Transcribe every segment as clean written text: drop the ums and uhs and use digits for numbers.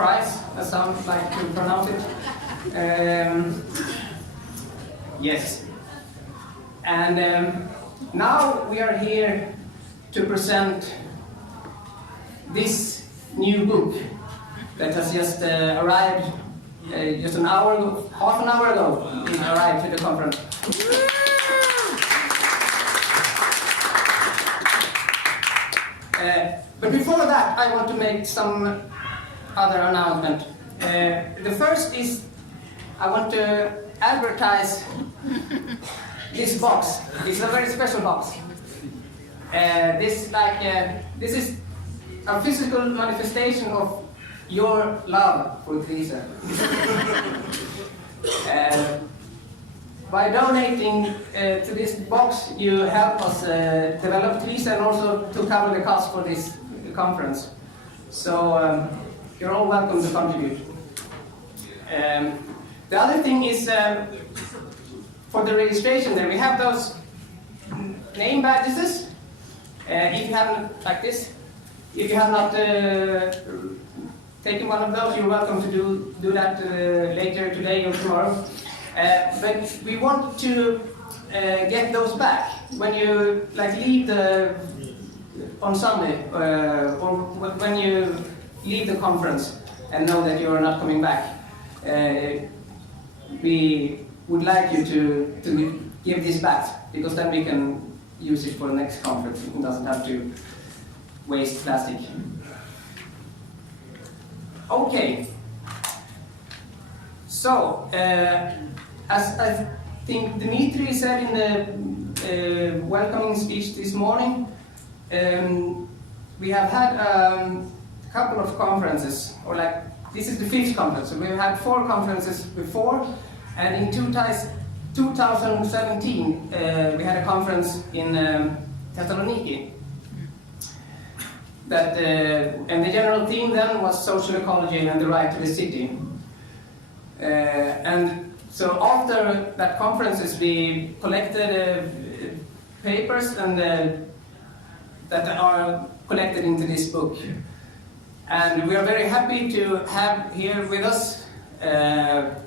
TRISE, as some like to pronounce it. Yes. And now we are here to present this new book that has just arrived just an hour ago, half an hour ago. It arrived to the conference. But before that, I want to make some other announcement. The first is I want to advertise this box. It's a very special box. This is a physical manifestation of your love for TRISE. By donating to this box, you help us develop TRISE and also to cover the cost for this conference. So you're all welcome to contribute. The other thing is for the registration there, we have those name badges. If you haven't, like this, if you have not taken one of those, you're welcome to do that later today or tomorrow. But we want to get those back when you leave on Sunday or when you leave the conference and know that you are not coming back. We would like you to give this back, because then we can use it for the next conference. It doesn't have to waste plastic. Okay. So, as I think Dimitri said in the welcoming speech this morning, we have had a couple of conferences, or this is the 5th conference. So we've had 4 conferences before, and in 2017 we had a conference in Thessaloniki. And the general theme then was social ecology and the right to the city. And so after that conferences, we collected papers and that are collected into this book. And we are very happy to have here with us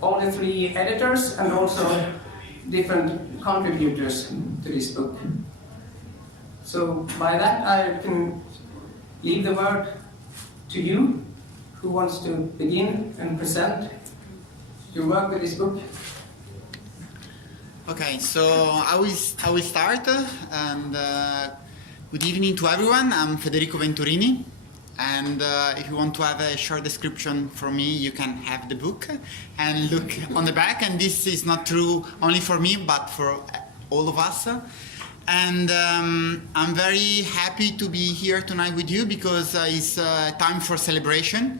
all the 3 editors and also different contributors to this book. So by that I can leave the word to you. Who wants to begin and present your work with this book? Okay, so I will start. And good evening to everyone. I'm Federico Venturini. And if you want to have a short description from me, you can have the book and look on the back. And this is not true only for me, but for all of us. And I'm very happy to be here tonight with you, because it's time for celebration,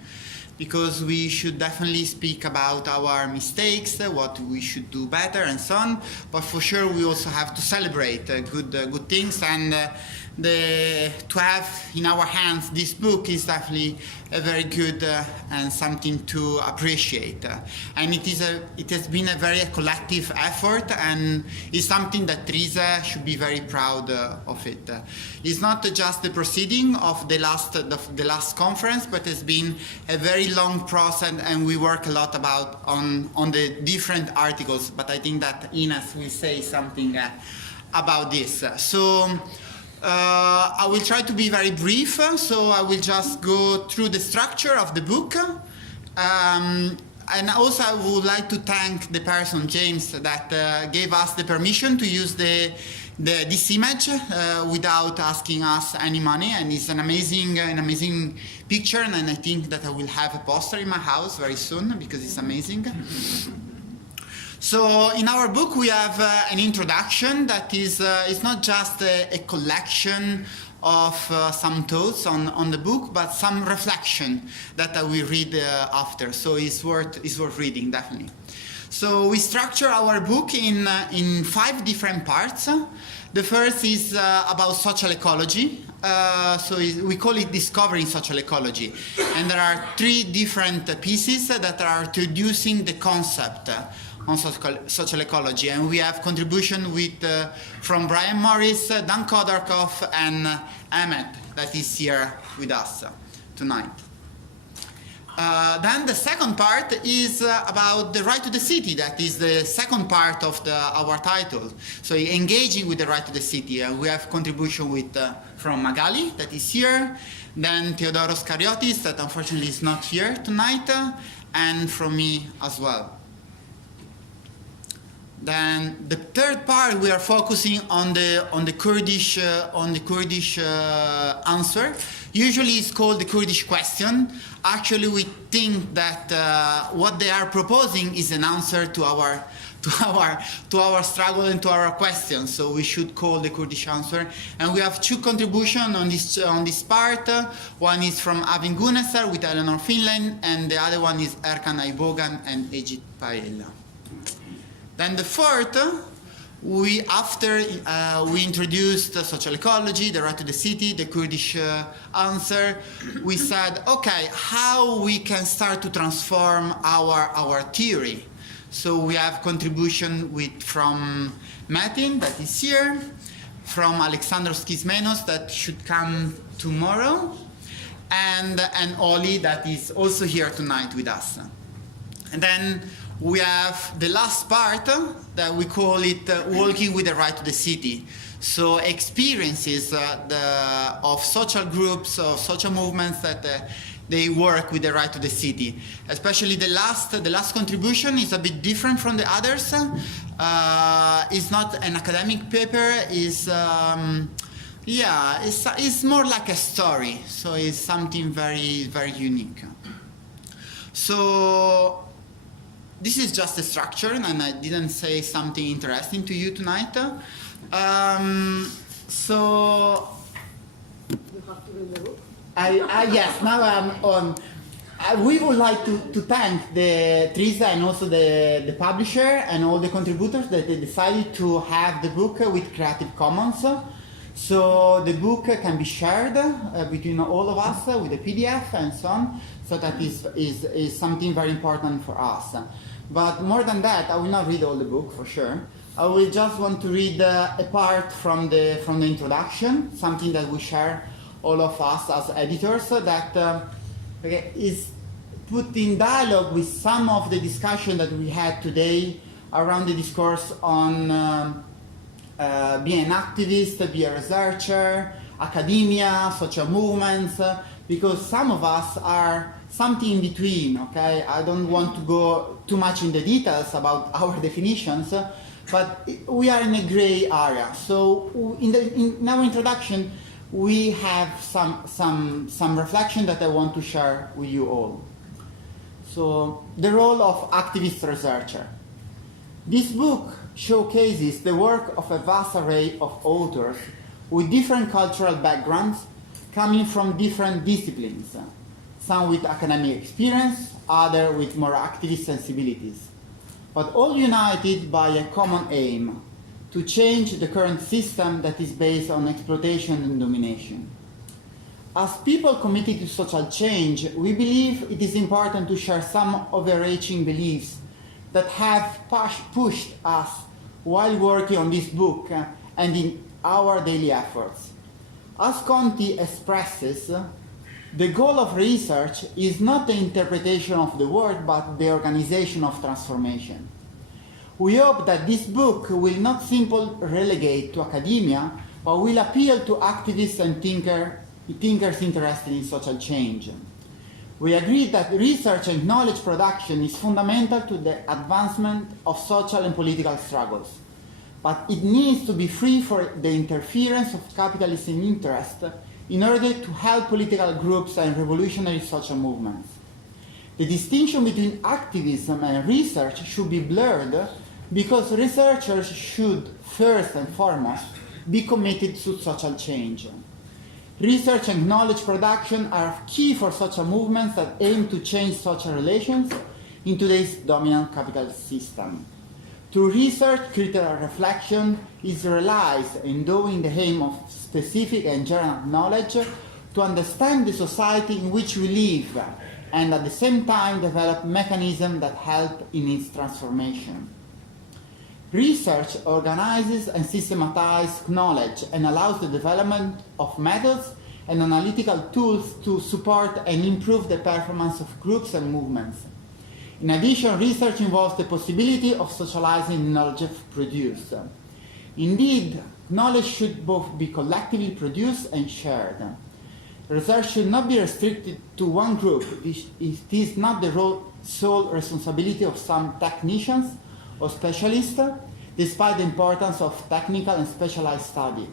because we should definitely speak about our mistakes, what we should do better and so on, but for sure we also have to celebrate good things, and to have in our hands this book is definitely a very good and something to appreciate. And it has been a very collective effort, and it's something that TRISE should be very proud of it. It's not just the proceeding of the last conference, but it's been a very long process, and we work a lot on the different articles, but I think that Ines will say something about this. So I will try to be very brief, so I will just go through the structure of the book. And also I would like to thank the person, James, that gave us the permission to use this image without asking us any money, and it's an amazing picture, and I think that I will have a poster in my house very soon because it's amazing. So in our book we have an introduction that is not just a collection of some thoughts on the book, but some reflection that I will read after. So it's worth reading, definitely. So we structure our book in 5 different parts. The first is about social ecology. So we call it Discovering Social Ecology. And there are 3 different pieces that are introducing the concept on social ecology, and we have contribution from Brian Morris, Dan Khodorkovsky, and Ahmed, that is here with us tonight. Then the second part is about the right to the city. That is the second part of our title. So engaging with the right to the city. We have contribution from Magali, that is here. Then Theodoros Kariotis, that unfortunately is not here tonight. And from me as well. Then the third part, we are focusing on the Kurdish answer. Usually it's called the Kurdish Question. Actually, we think that what they are proposing is an answer to our struggle and to our questions. So we should call the Kurdish answer. And we have two contributions on this part. One is from Avin Gunesser with Eleanor Finland, and the other one is Erkan Aybogan and Ejit Paella. Then the fourth, after we introduced social ecology, the right to the city, the Kurdish answer, we said, okay, how we can start to transform our theory. So we have contribution from Metin, that is here, from Alexandros Kismenos, that should come tomorrow, and Oli, that is also here tonight with us. And then we have the last part that we call it walking with the right to the city. So experiences of social groups, of social movements that they work with the right to the city. Especially the last contribution is a bit different from the others. It's not an academic paper. It's more like a story. So it's something very, very unique. So this is just a structure, and I didn't say something interesting to you tonight. So You have to read the book. yes, now I'm on. We would like to thank the TRISE and also the publisher and all the contributors that they decided to have the book with Creative Commons. So the book can be shared between all of us with a PDF and so on. So that is something very important for us. But more than that, I will not read all the book for sure. I will just want to read a part from the introduction, something that we share all of us as editors, that is put in dialogue with some of the discussion that we had today around the discourse on being an activist, be a researcher, academia, social movements, because some of us are something in between, okay? I don't want to go too much in the details about our definitions, but we are in a gray area. So in our introduction, we have some reflection that I want to share with you all. So the role of activist researcher. This book showcases the work of a vast array of authors with different cultural backgrounds coming from different disciplines, some with academic experience, others with more activist sensibilities, but all united by a common aim: to change the current system that is based on exploitation and domination. As people committed to social change, we believe it is important to share some overarching beliefs that have pushed us while working on this book and in our daily efforts. As Conti expresses, the goal of research is not the interpretation of the world, but the organization of transformation. We hope that this book will not simply relegate to academia, but will appeal to activists and thinkers interested in social change. We agree that research and knowledge production is fundamental to the advancement of social and political struggles, but it needs to be free from the interference of capitalism interest in order to help political groups and revolutionary social movements. The distinction between activism and research should be blurred because researchers should, first and foremost, be committed to social change. Research and knowledge production are key for social movements that aim to change social relations in today's dominant capitalist system. Through research, critical reflection is realized endowing the aim of specific and general knowledge to understand the society in which we live and at the same time develop mechanisms that help in its transformation. Research organizes and systematizes knowledge and allows the development of methods and analytical tools to support and improve the performance of groups and movements. In addition, research involves the possibility of socializing knowledge produced. Indeed, knowledge should both be collectively produced and shared. Research should not be restricted to one group. It is not the sole responsibility of some technicians or specialists, despite the importance of technical and specialized study.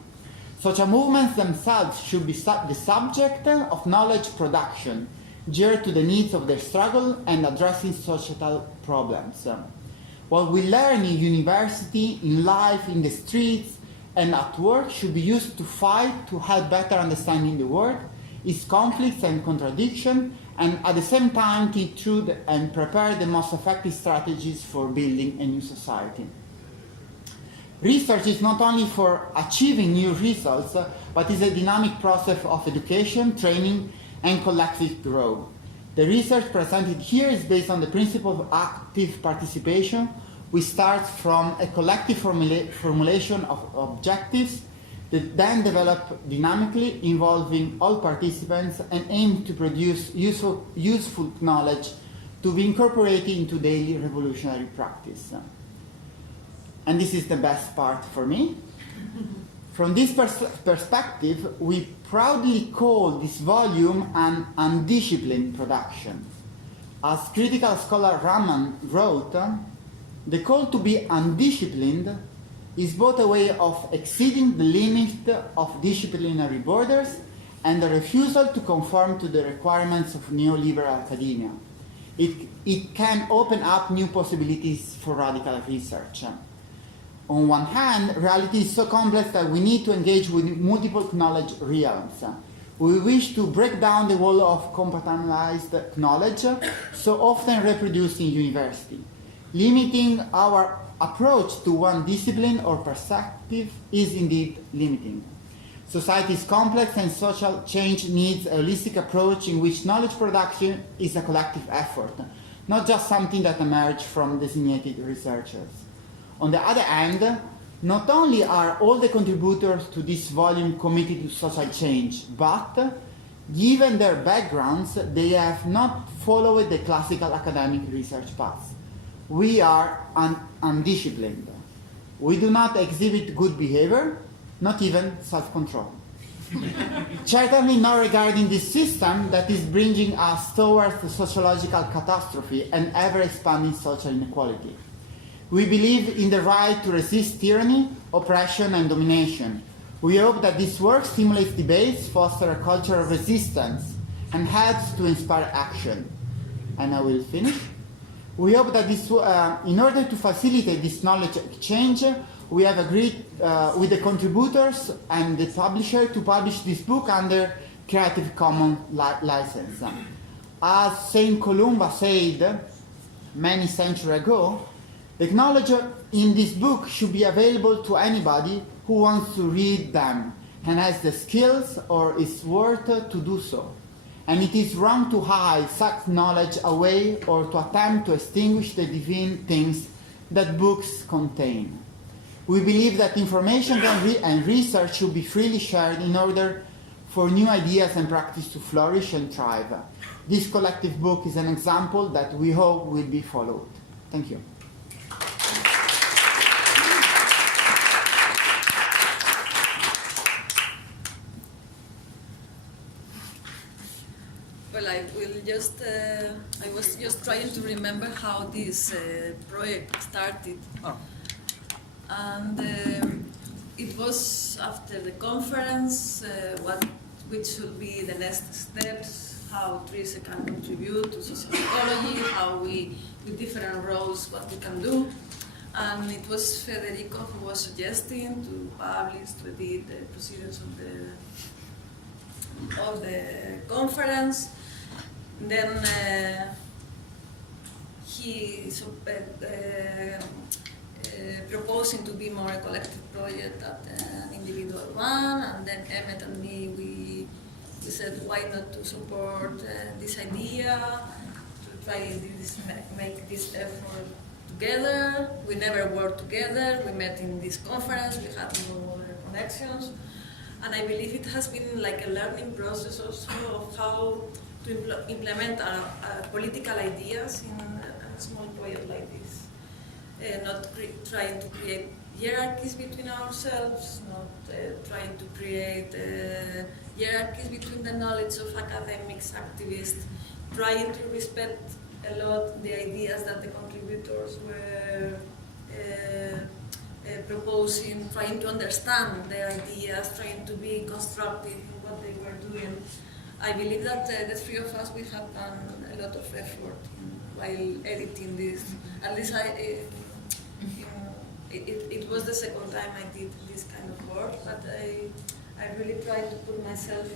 Such movements themselves should be the subject of knowledge production, geared to the needs of their struggle and addressing societal problems. What we learn in university, in life, in the streets, and at work should be used to fight to help better understanding the world, its conflicts and contradictions, and at the same time think through and prepare the most effective strategies for building a new society. Research is not only for achieving new results, but is a dynamic process of education, training, and collective growth. The research presented here is based on the principle of active participation, which starts from a collective formulation of objectives that then develop dynamically, involving all participants, and aim to produce useful knowledge to be incorporated into daily revolutionary practice. And this is the best part for me. From this perspective, we proudly call this volume an undisciplined production. As critical scholar Raman wrote, the call to be undisciplined is both a way of exceeding the limit of disciplinary borders and a refusal to conform to the requirements of neoliberal academia. It can open up new possibilities for radical research. On one hand, reality is so complex that we need to engage with multiple knowledge realms. We wish to break down the wall of compartmentalized knowledge so often reproduced in university. Limiting our approach to one discipline or perspective is indeed limiting. Society is complex and social change needs a holistic approach in which knowledge production is a collective effort, not just something that emerged from designated researchers. On the other hand, not only are all the contributors to this volume committed to social change, but given their backgrounds, they have not followed the classical academic research path. We are undisciplined. We do not exhibit good behavior, not even self-control. Certainly not regarding this system that is bringing us towards the sociological catastrophe and ever-expanding social inequality. We believe in the right to resist tyranny, oppression, and domination. We hope that this work stimulates debates, fosters a culture of resistance, and helps to inspire action. And I will finish. We hope that in order to facilitate this knowledge exchange, we have agreed with the contributors and the publisher to publish this book under Creative Commons license. As Saint Columba said many centuries ago, the knowledge in this book should be available to anybody who wants to read them and has the skills or is worth to do so. And it is wrong to hide such knowledge away or to attempt to extinguish the divine things that books contain. We believe that information and research should be freely shared in order for new ideas and practice to flourish and thrive. This collective book is an example that we hope will be followed. Thank you. Well, I was just trying to remember how this project started. Oh. And it was after the conference, which should be the next steps, how TRISE can contribute to social ecology, how we, with different roles, what we can do. And it was Federico who was suggesting to publish, to edit the proceedings of the conference. Then he proposing to be more a collective project than an individual one, and then Emmett and me, we said why not to support this idea, to try make this effort together. We never worked together, we met in this conference, we had no other connections, And I believe it has been like a learning process also of how to implement our political ideas in a small project like this. Not trying to create hierarchies between ourselves, not trying to create hierarchies between the knowledge of academics, activists, trying to respect a lot the ideas that the contributors were proposing, trying to understand their ideas, trying to be constructive in what they were doing. I believe that the three of us, we have done a lot of effort while editing this. At least it was the second time I did this kind of work, but I really tried to put myself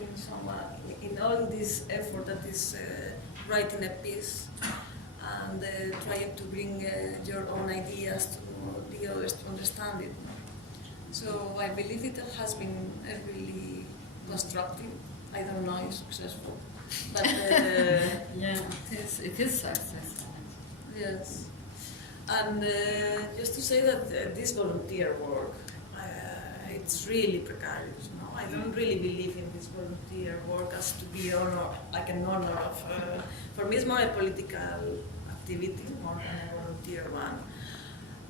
in all this effort that is writing a piece and trying to bring your own ideas to the others to understand it. So I believe it has been really constructive. I don't know if successful, but yeah, it is successful. Yes. And just to say that this volunteer work, it's really precarious. No? I don't really believe in this volunteer work as to be like an honor of. For me, it's more a political activity more than a volunteer one.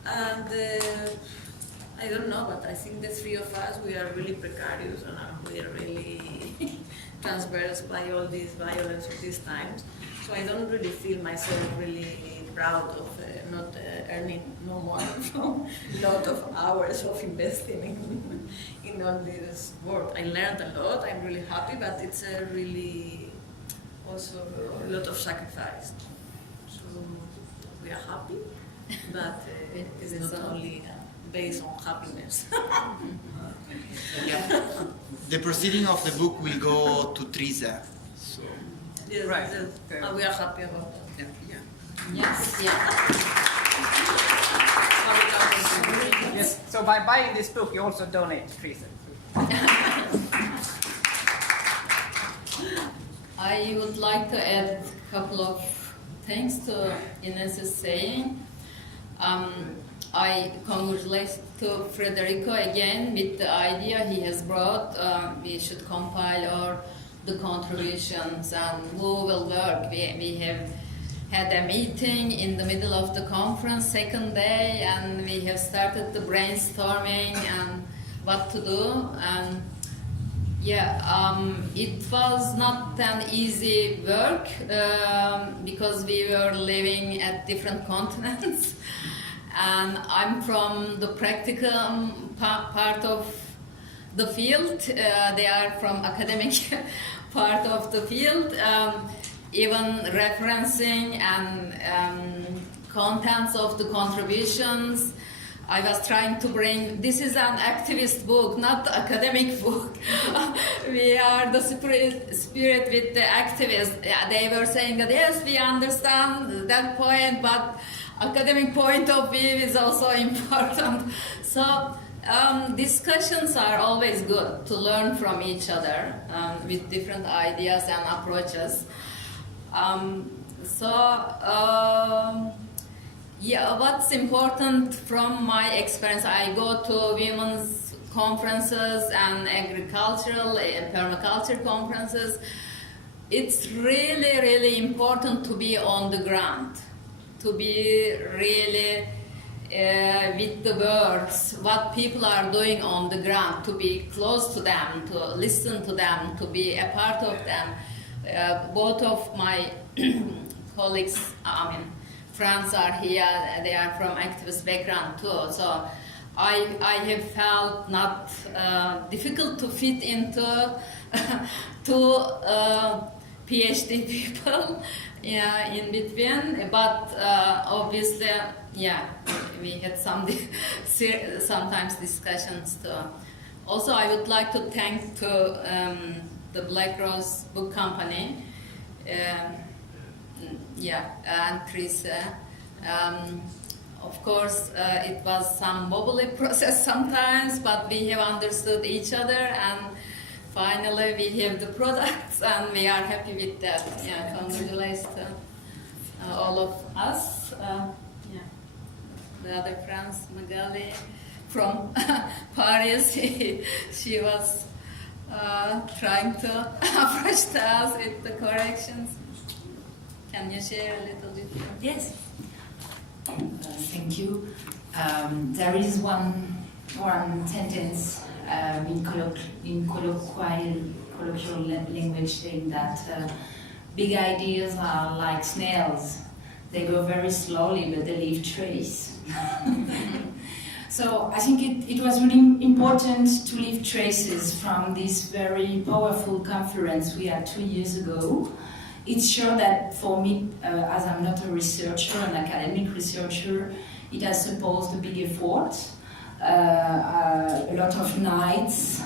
And I don't know, but I think the three of us, we are really precarious and we are really transversed by all this violence of these times. So I don't really feel myself really proud of not earning no more from a lot of hours of investing in all this work. I learned a lot, I'm really happy, but it's really also a lot of sacrifice. So we are happy, but it is not only based on happiness. Yeah. The proceeding of the book will go to TRISE. So. Yes, Right. And we are happy about that. Yeah. Yes, yeah. Yes. So by buying this book, you also donate to TRISE. I would like to add a couple of things to Ines's saying. I congratulate to Federico again with the idea he has brought. We should compile all the contributions and we will work. We have had a meeting in the middle of the conference, second day, and we have started the brainstorming and what to do. And it was not an easy work because we were living at different continents. And I'm from the practical part of the field. They are from academic part of the field. Even referencing and contents of the contributions, I was trying to bring, this is an activist book, not academic book. We are the spirit with the activists. They were saying that yes, we understand that point, but academic point of view is also important. So discussions are always good to learn from each other with different ideas and approaches. What's important from my experience, I go to women's conferences and agricultural and permaculture conferences. It's really, really important to be on the ground, to be really with the words, what people are doing on the ground, to be close to them, to listen to them, to be a part of them. Both of my colleagues, friends are here, they are from activist background too, so I have felt not difficult to fit into two PhD people in between, but obviously, we had sometimes discussions too. Also, I would like to thank the Black Rose Book Company, and TRISE. Of course, it was some wobbly process sometimes, but we have understood each other, and finally we have the products, and we are happy with that. Congratulations to all of us. The other friends, Magali from Paris, she was trying to approach the us with the corrections. Can you share a little bit? Yes. Thank you. There is one sentence in colloquial language saying that big ideas are like snails. They go very slowly, but they leave trace. So I think it was really important to leave traces from this very powerful conference we had 2 years ago. It's sure that for me, as I'm not a researcher, an academic researcher, it has supposed a big effort, a lot of nights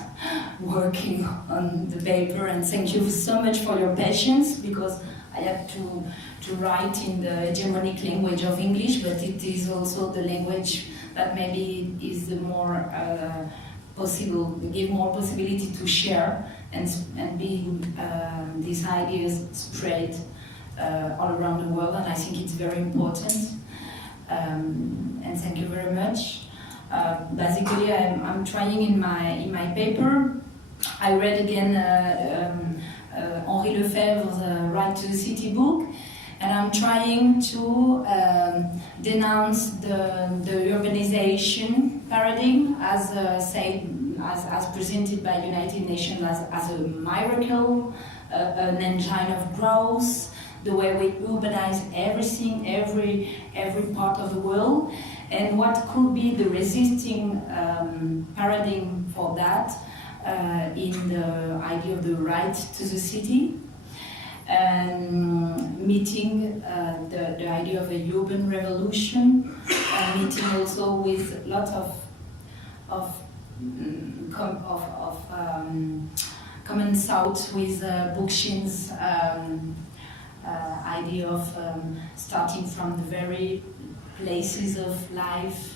working on the paper, and thank you so much for your patience, because I had to write in the hegemonic language of English, but it is also the language that maybe is the more give more possibility to share and be these ideas spread all around the world, and I think it's very important. And thank you very much. Basically, I'm trying in my paper. I read again Henri Lefebvre's Right to the City book, and I'm trying to denounce the urbanization paradigm as presented by United Nations as a miracle, an engine of growth, the way we urbanize everything, every part of the world, and what could be the resisting paradigm for that in the idea of the right to the city, and meeting the idea of a urban revolution, meeting also with a lot of common thoughts with Bookchin's idea of starting from the very places of life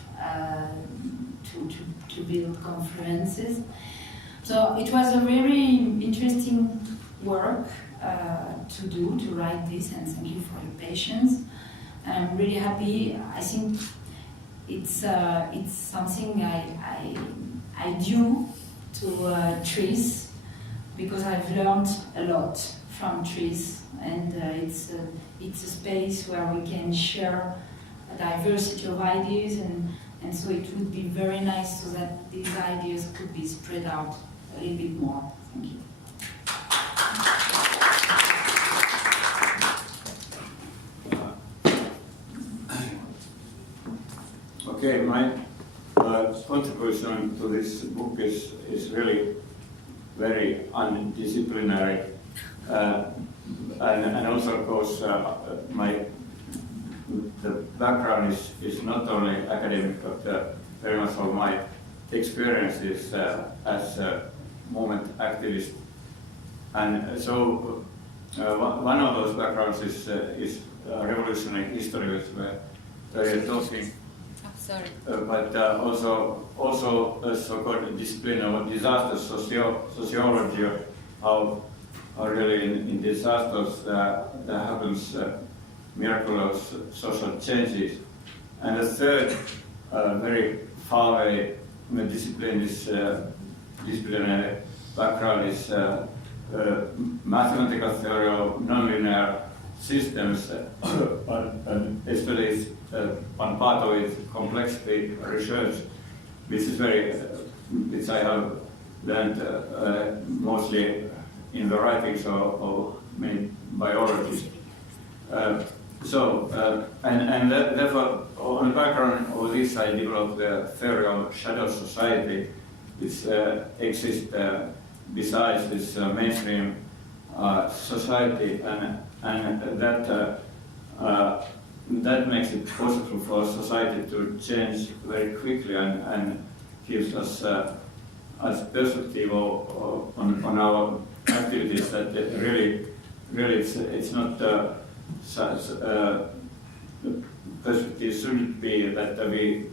to build conferences. So it was a very interesting work to write this, and thank you for your patience. I'm really happy. I think it's something I due to TRISE, because I've learned a lot from TRISE, and it's a space where we can share a diversity of ideas, and so it would be very nice so that these ideas could be spread out a little bit more. Thank you. Okay, my contribution to this book is really very undisciplinary, and also, of course, the background is not only academic, but very much of my experiences as a movement activist. And so one of those backgrounds is revolutionary history, which we're talking. Sorry. But also a so-called discipline of disaster sociology, how really in disasters there happens miraculous social changes. And the third very far away disciplinary background is mathematical theory of nonlinear systems, and especially one part of it, complexity research, which I have learned mostly in the writings of many biologists. Therefore, on the background of this, I developed the theory of shadow society, which exists besides this mainstream society, and that makes it possible for society to change very quickly and gives us as perspective on our activities that really it's not such perspective shouldn't be that we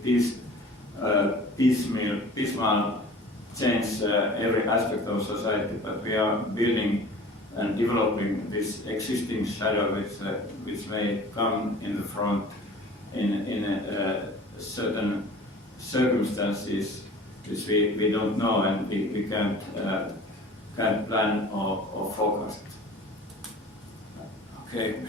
piecemeal change every aspect of society, but we are building and developing this existing shadow which may come in the front in certain circumstances which we don't know, and we can't can plan or forecast. Okay.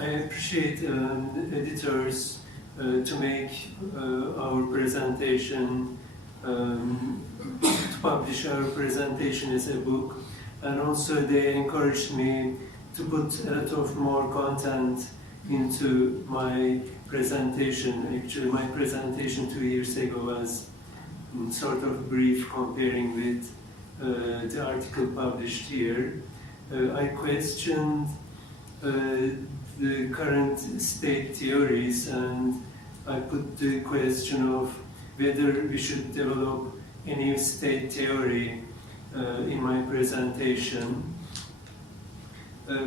I appreciate editors to make our presentation, to publish our presentation as a book, and also they encouraged me to put a lot of more content into my presentation. Actually, my presentation 2 years ago was sort of brief comparing with the article published here. I questioned the current state theories, and I put the question of whether we should develop a new state theory in my presentation.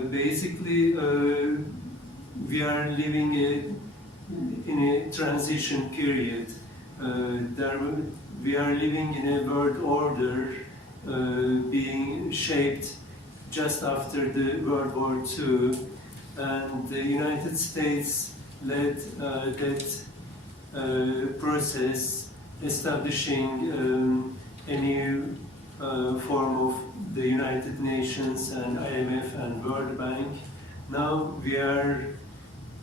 Basically, we are living in a transition period. We are living in a world order being shaped just after the World War II, and the United States led that process, establishing a new form of the United Nations and IMF and World Bank. Now we are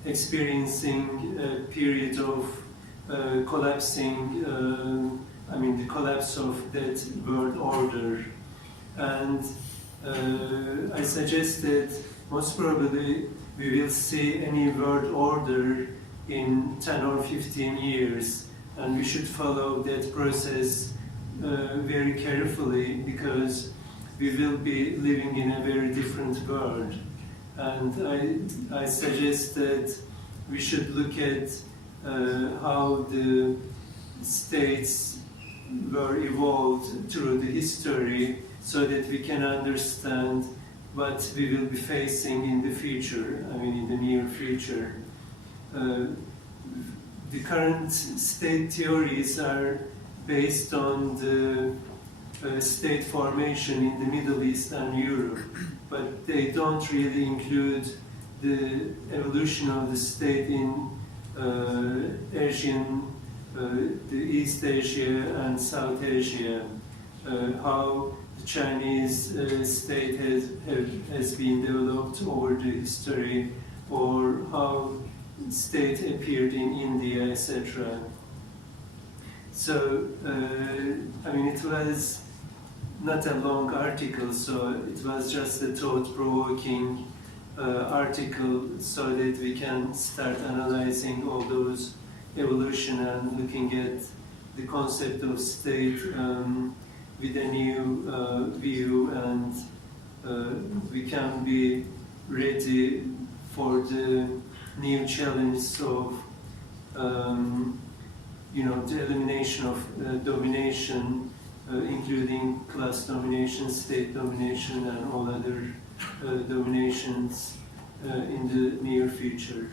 experiencing a period of collapsing, the collapse of that world order. And I suggest that most probably we will see a new world order in 10 or 15 years, and we should follow that process very carefully, because we will be living in a very different world. And I suggest that we should look at how the states were evolved through the history, so that we can understand what we will be facing in the future, in the near future. The current state theories are based on the state formation in the Middle East and Europe, but they don't really include the evolution of the state in the East Asia and South Asia, how the Chinese state has been developed over the history, or how state appeared in India, etc. So, it was not a long article, so it was just a thought-provoking article, so that we can start analyzing all those evolution and looking at the concept of state with a new view, and we can be ready for the new challenge of the elimination of domination, including class domination, state domination, and all other dominations in the near future.